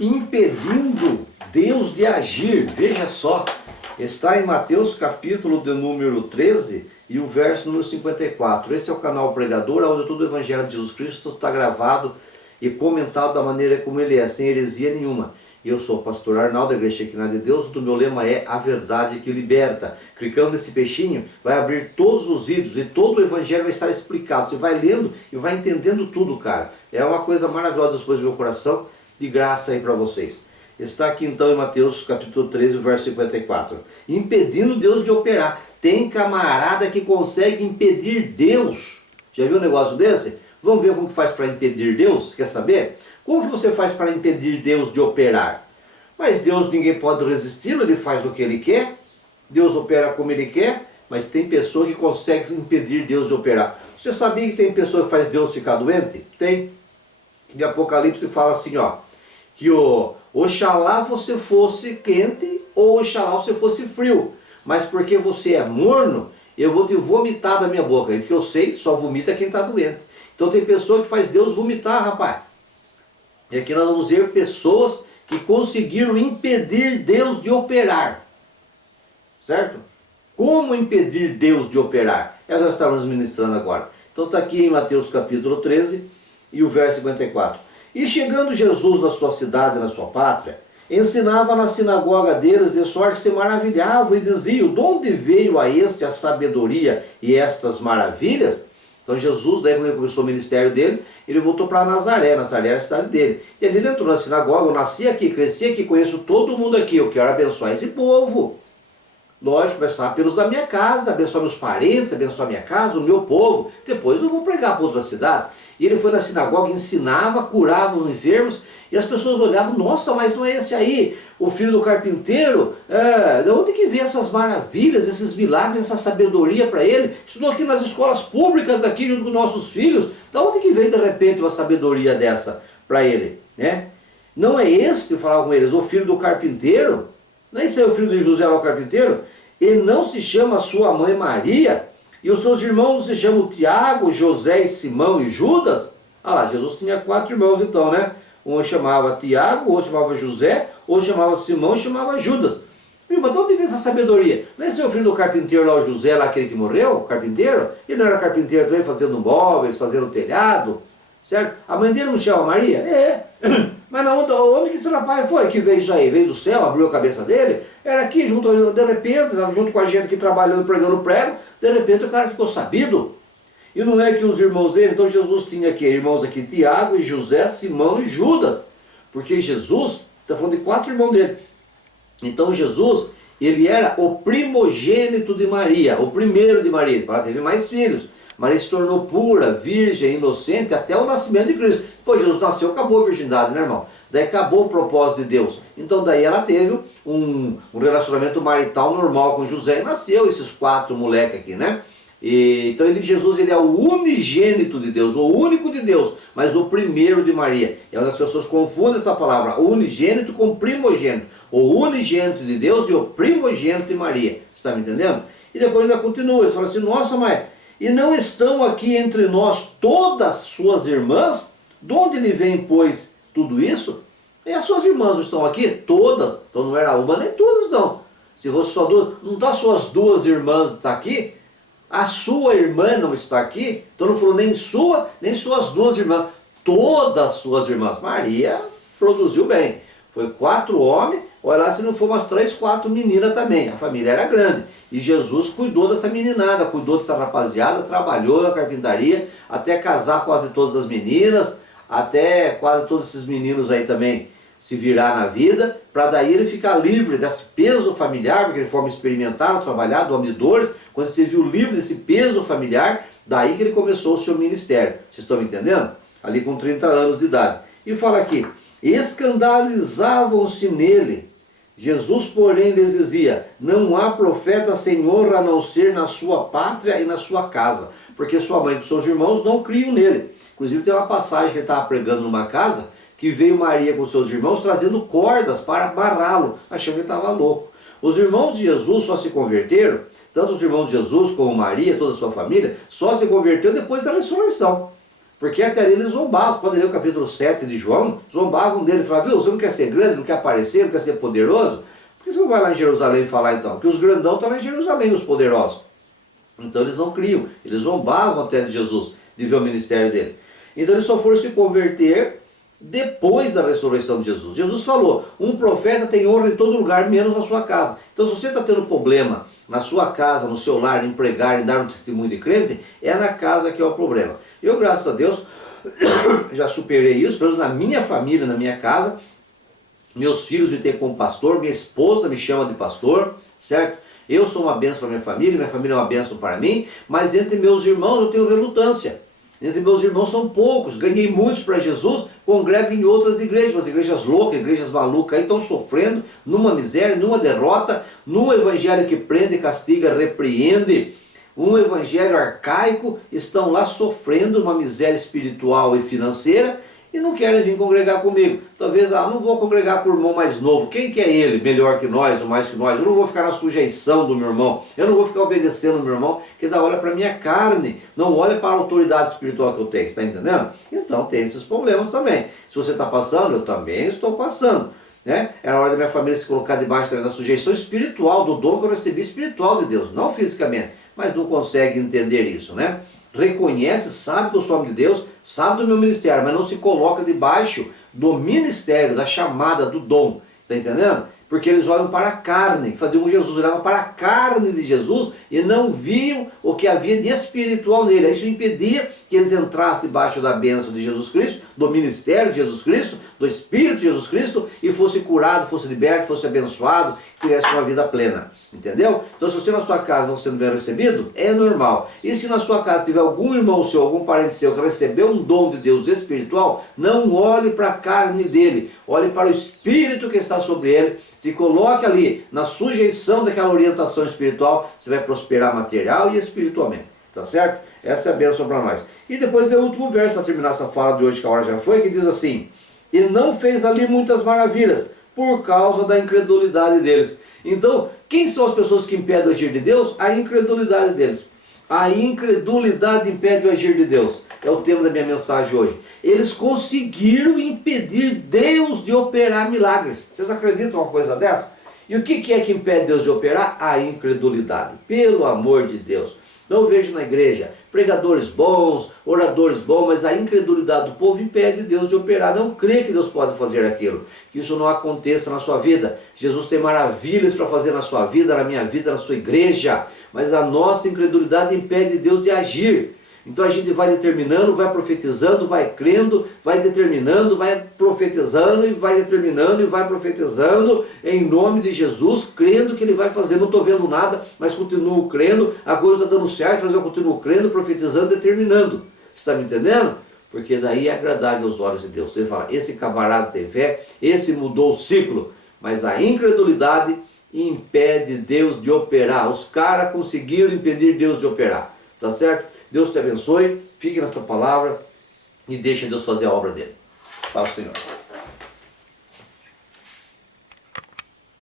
impedindo Deus de agir. Veja só, está em Mateus capítulo de número 13 e o verso número 54. Esse é o canal Pregador, onde todo o Evangelho de Jesus Cristo está gravado e comentado da maneira como ele é, sem heresia nenhuma. Eu sou o pastor Arnaldo, da Igreja Shekinah de Deus. O meu lema é a verdade que liberta. Clicando nesse peixinho, vai abrir todos os vídeos e todo o Evangelho vai estar explicado. Você vai lendo e vai entendendo tudo, cara. É uma coisa maravilhosa depois do meu coração, de graça aí para vocês. Está aqui então em Mateus capítulo 13, verso 54. Impedindo Deus de operar. Tem camarada que consegue impedir Deus. Já viu um negócio desse? Vamos ver como que faz para impedir Deus? Quer saber? Como que você faz para impedir Deus de operar? Mas Deus, ninguém pode resisti-lo, ele faz o que ele quer. Deus opera como ele quer, mas tem pessoa que consegue impedir Deus de operar. Você sabia que tem pessoa que faz Deus ficar doente? Tem. De Apocalipse fala assim, ó, que oxalá você fosse quente ou oxalá você fosse frio, mas porque você é morno, eu vou te vomitar da minha boca, porque eu sei que só vomita quem está doente. Então tem pessoa que faz Deus vomitar, rapaz. E aqui nós vamos ver pessoas que conseguiram impedir Deus de operar. Certo? Como impedir Deus de operar? É o que nós estamos ministrando agora. Então está aqui em Mateus capítulo 13 e o verso 54. E chegando Jesus na sua cidade, na sua pátria, ensinava na sinagoga deles, de sorte que se maravilhavam e diziam: de onde veio a este a sabedoria e estas maravilhas? Então Jesus, daí quando ele começou o ministério dele, ele voltou para Nazaré. Nazaré era a cidade dele. E ali ele entrou na sinagoga: eu nasci aqui, cresci aqui, conheço todo mundo aqui, eu quero abençoar esse povo. Lógico, começar pelos da minha casa, abençoar meus parentes, abençoar minha casa, o meu povo. Depois eu vou pregar para outras cidades. E ele foi na sinagoga, ensinava, curava os enfermos, e as pessoas olhavam: nossa, mas não é esse aí, o filho do carpinteiro? De onde que vem essas maravilhas, esses milagres, essa sabedoria para ele? Estudou aqui nas escolas públicas, aqui junto com nossos filhos. Da onde que vem de repente uma sabedoria dessa para ele? Né? Não é este, falavam com eles, o filho do carpinteiro? Não é esse aí o filho de José lá, o carpinteiro? Ele não se chama sua mãe Maria? E os seus irmãos se chamam Tiago, José, Simão e Judas? Ah lá, Jesus tinha 4 irmãos então, né? Um chamava Tiago, outro chamava José, outro chamava Simão e chamava Judas. Mas de onde vem essa sabedoria? Não é esse o filho do carpinteiro lá, o José, lá aquele que morreu, o carpinteiro? Ele não era carpinteiro também, fazendo móveis, fazendo telhado, certo? A mãe dele não chama Maria? É. Mas onde que esse rapaz foi que veio isso aí? Veio do céu, abriu a cabeça dele? Era aqui, de repente, estava junto com a gente aqui trabalhando, pregando prego, de repente o cara ficou sabido. E não é que os irmãos dele, então Jesus tinha aqui, irmãos aqui, Tiago e José, Simão e Judas. Porque Jesus, está falando de 4 irmãos dele. Então Jesus, ele era o primogênito de Maria, o primeiro de Maria. Ela teve mais filhos. Maria se tornou pura, virgem, inocente, até o nascimento de Cristo. Depois Jesus nasceu, acabou a virgindade, né, irmão? Daí acabou o propósito de Deus. Então daí ela teve um relacionamento marital normal com José e nasceu esses 4 moleques aqui, né? Então Jesus, ele é o unigênito de Deus, o único de Deus, mas o primeiro de Maria. E as pessoas confundem essa palavra, unigênito, com primogênito. O unigênito de Deus e o primogênito de Maria. Você está me entendendo? E depois ainda continua, ele fala assim: nossa, mãe, e não estão aqui entre nós todas suas irmãs? De onde lhe vem, pois, tudo isso? E as suas irmãs não estão aqui? Todas. Então não era uma nem todas, não. Se fosse só 2, não está suas 2 irmãs está aqui? A sua irmã não está aqui? Então não falou nem sua, nem suas 2 irmãs. Todas as suas irmãs. Maria produziu bem. Foi 4 homens, olha lá se não for umas 3, 4 meninas também. A família era grande. E Jesus cuidou dessa meninada, cuidou dessa rapaziada, trabalhou na carpintaria, até casar quase todas as meninas, até quase todos esses meninos aí também se virar na vida, para daí ele ficar livre desse peso familiar, porque ele foi experimentar, trabalhar, do homem de dores. Quando ele se viu livre desse peso familiar, daí que ele começou o seu ministério. Vocês estão me entendendo? Ali com 30 anos de idade. E fala aqui: escandalizavam-se nele. Jesus, porém, lhes dizia: não há profeta sem honra a não ser na sua pátria e na sua casa, porque sua mãe e seus irmãos não criam nele. Inclusive tem uma passagem que ele estava pregando numa casa, que veio Maria com seus irmãos trazendo cordas para amarrá-lo, achando que ele estava louco. Os irmãos de Jesus só se converteram, tanto os irmãos de Jesus como Maria, toda a sua família, só se converteu depois da ressurreição. Porque até ali eles zombavam. Você pode ler o capítulo 7 de João, zombavam dele e falavam, viu, você não quer ser grande, não quer aparecer, não quer ser poderoso? Por que você não vai lá em Jerusalém falar então? Que os grandão estão lá em Jerusalém, os poderosos. Então eles não criam, eles zombavam até de Jesus, de ver o ministério dele. Então eles só foram se converter depois da ressurreição de Jesus. Jesus falou, um profeta tem honra em todo lugar, menos na sua casa. Então se você está tendo problema na sua casa, no seu lar, em pregar, em dar um testemunho de crente, é na casa que é o problema. Eu, graças a Deus, já superei isso, pelo menos na minha família, na minha casa. Meus filhos me têm como pastor, minha esposa me chama de pastor, certo? Eu sou uma bênção para minha família é uma bênção para mim, mas entre meus irmãos eu tenho relutância. Entre meus irmãos são poucos, ganhei muitos para Jesus, congrego em outras igrejas, umas igrejas loucas, igrejas malucas, aí estão sofrendo numa miséria, numa derrota, num evangelho que prende, castiga, repreende, um evangelho arcaico, estão lá sofrendo uma miséria espiritual e financeira, e não querem vir congregar comigo. Talvez, não vou congregar com o irmão mais novo. Quem que é ele? Melhor que nós ou mais que nós? Eu não vou ficar na sujeição do meu irmão. Eu não vou ficar obedecendo o meu irmão, que dá olha para a minha carne. Não olha para a autoridade espiritual que eu tenho. Está entendendo? Então tem esses problemas também. Se você está passando, eu também estou passando. Né? Era hora da minha família se colocar debaixo da sujeição espiritual, do dom que eu recebi espiritual de Deus. Não fisicamente, mas não consegue entender isso, né? Reconhece, sabe que eu sou homem de Deus, sabe do meu ministério, mas não se coloca debaixo do ministério, da chamada, do dom. Está entendendo? Porque eles olham para a carne, que faziam com Jesus, olhavam para a carne de Jesus e não viam o que havia de espiritual nele. Isso impedia que eles entrassem debaixo da bênção de Jesus Cristo, do ministério de Jesus Cristo, do Espírito de Jesus Cristo, e fosse curado, fosse liberto, fosse abençoado, tivesse uma vida plena. Entendeu? Então se você na sua casa não sendo bem recebido, é normal. E se na sua casa tiver algum irmão seu, algum parente seu que recebeu um dom de Deus espiritual, não olhe para a carne dele, olhe para o Espírito que está sobre ele, se coloque ali na sujeição daquela orientação espiritual, você vai prosperar material e espiritualmente. Tá certo? Essa é a bênção para nós. E depois é o último verso para terminar essa fala de hoje, que a hora já foi, que diz assim, e não fez ali muitas maravilhas, por causa da incredulidade deles. Então, quem são as pessoas que impedem o agir de Deus? A incredulidade deles. A incredulidade impede o agir de Deus. É o tema da minha mensagem hoje. Eles conseguiram impedir Deus de operar milagres. Vocês acreditam uma coisa dessa? E o que é que impede Deus de operar? A incredulidade. Pelo amor de Deus. Não vejo na igreja pregadores bons, oradores bons, mas a incredulidade do povo impede Deus de operar. Não crê que Deus pode fazer aquilo. Que isso não aconteça na sua vida. Jesus tem maravilhas para fazer na sua vida, na minha vida, na sua igreja. Mas a nossa incredulidade impede Deus de agir. Então a gente vai determinando, vai profetizando, vai crendo, vai determinando, vai profetizando e vai determinando e vai profetizando em nome de Jesus, crendo que Ele vai fazer. Não estou vendo nada, mas continuo crendo, a coisa está dando certo, mas eu continuo crendo, profetizando, determinando. Você está me entendendo? Porque daí é agradável aos olhos de Deus. Ele fala, esse camarada tem fé, esse mudou o ciclo, mas a incredulidade impede Deus de operar. Os caras conseguiram impedir Deus de operar. Tá certo? Deus te abençoe, fique nessa palavra e deixe Deus fazer a obra dele. Paz, Senhor.